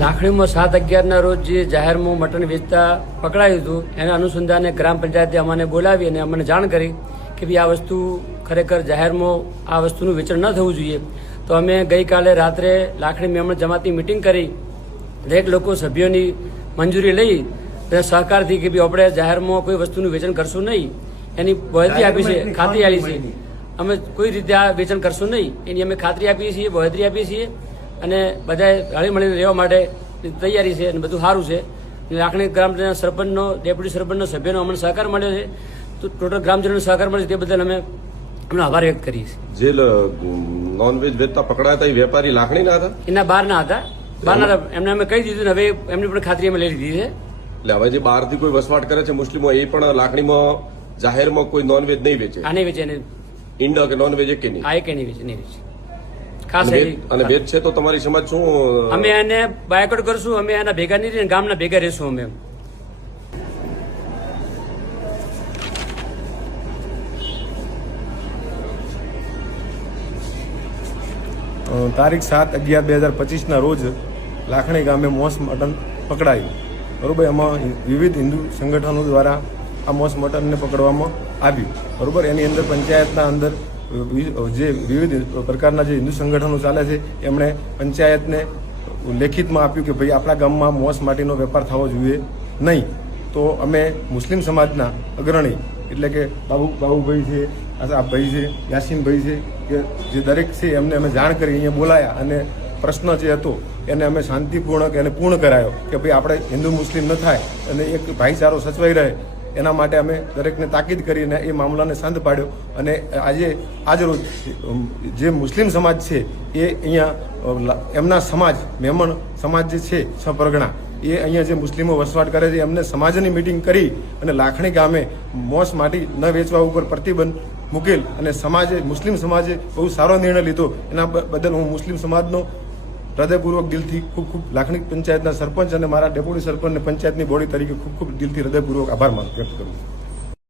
લાખણીમાં 7/11ના રોજ જે જાહેરમાં મટન વેચતા પકડાયું હતું એના અનુસંધાને ગ્રામ પંચાયતે અમને બોલાવી અને અમને જાણ કરી કે ભાઈ આ વસ્તુ ખરેખર જાહેરમાં આ વસ્તુનું વેચાણ ન થવું જોઈએ. તો અમે ગઈકાલે રાત્રે લાખણી મેમણ જમાતની મિટિંગ કરી દરેક લોકો સભ્યોની મંજૂરી લઈ અને સહકારથી કે ભાઈ આપણે જાહેરમાં કોઈ વસ્તુનું વેચાણ કરશું નહીં, એની બાંહેધરી આપી છે, ખાતરી આપી છે. અમે કોઈ રીતે આ વેચાણ કરશું નહીં એની અમે ખાતરી આપીએ છીએ, બાંહેધરી આપીએ છીએ અને બધાએ હળી મળીને રહેવા માટે તૈયારી છે અને બધું સારું છે. લાખણી ગ્રામ સરપંચનો, ડેપ્યુટી સરપંચનો, સભ્યનો અમને સહકાર મળ્યો છે. તો ટોટલ ગ્રામજનોનો સહકાર મળ્યો તે બદલ અમે એમનો આભાર વ્યક્ત કરીએ છીએ. જે નોનવેજ વેચતા પકડાયા હતા એ વેપારી લાખણીના હતા? એના બહારના હતા. એમને અમે કહી દીધું ને હવે એમની પણ ખાતરી અમે લઈ લીધી છે. એટલે હવે જે બહારથી કોઈ વસવાટ કરે છે મુસ્લિમો એ પણ લાખણીમાં જાહેરમાં કોઈ નોનવેજ નહીં વેચે? આ નહીં વેચે. ઈંડા કે નોનવેજ એક નહીં? આ એક નહીં વેચે, નહીં વેચે. ખાસ અને વેચ છે તો તમારી સમાજ શું? અમે એને બાયકોટ કરશું. અમે એના ભેગા નહીં રહીને ગામના ભેગા રહેશું. અમે તારીખ 7/11/2025ના રોજ લાખણી ગામે મોસ મટન પકડાયું. બરોબર. એમાં વિવિધ હિન્દુ સંગઠનો દ્વારા આ મોસ મટનને પકડવામાં આવ્યું. બરોબર. એની અંદર પંચાયતના અંદર જે વિવિધ પ્રકારના જે હિન્દુ સંગઠનો ચાલે છે એમણે પંચાયતને લેખિતમાં આપ્યું કે ભાઈ આપણા ગામમાં મોસ માટીનો વેપાર થવો જોઈએ નહીં. તો અમે મુસ્લિમ સમાજના અગ્રણી એટલે કે બાબુભાઈ છે, આસાફભાઈ છે, યાસીનભાઈ છે કે જે દરેક છે એમને અમે જાણ કરી અહીંયા બોલાયા અને પ્રશ્ન જે હતો એને અમે શાંતિપૂર્ણક એને પૂર્ણ કરાયો કે ભાઈ આપણે હિન્દુ મુસ્લિમ ન થાય અને એક ભાઈચારો સચવાઈ રહે એના માટે અમે દરેકને તાકીદ કરીને એ મામલાને શાંત પાડ્યો. અને આજરોજ જે મુસ્લિમ સમાજ છે એ અહીંયા એમના સમાજ મેમણ સમાજ જે છે 6 પરગણા એ અહીંયા જે મુસ્લિમો વસવાટ કરે છે એમને સમાજની મિટિંગ કરી અને લાખણી ગામે મોસ માટી ન વેચવા ઉપર પ્રતિબંધ મૂકેલ અને મુસ્લિમ સમાજે બહુ સારો નિર્ણય લીધો. એના બદલ હું મુસ્લિમ સમાજનો હૃદયપૂર્વક દિલથી ખૂબ ખૂબ લાખણી પંચાયતના સરપંચ અને મારા ડેપ્યુટી સરપંચ અને પંચાયતની બોડી તરીકે ખૂબ ખૂબ દિલથી હૃદયપૂર્વક આભાર વ્યક્ત કરું છું.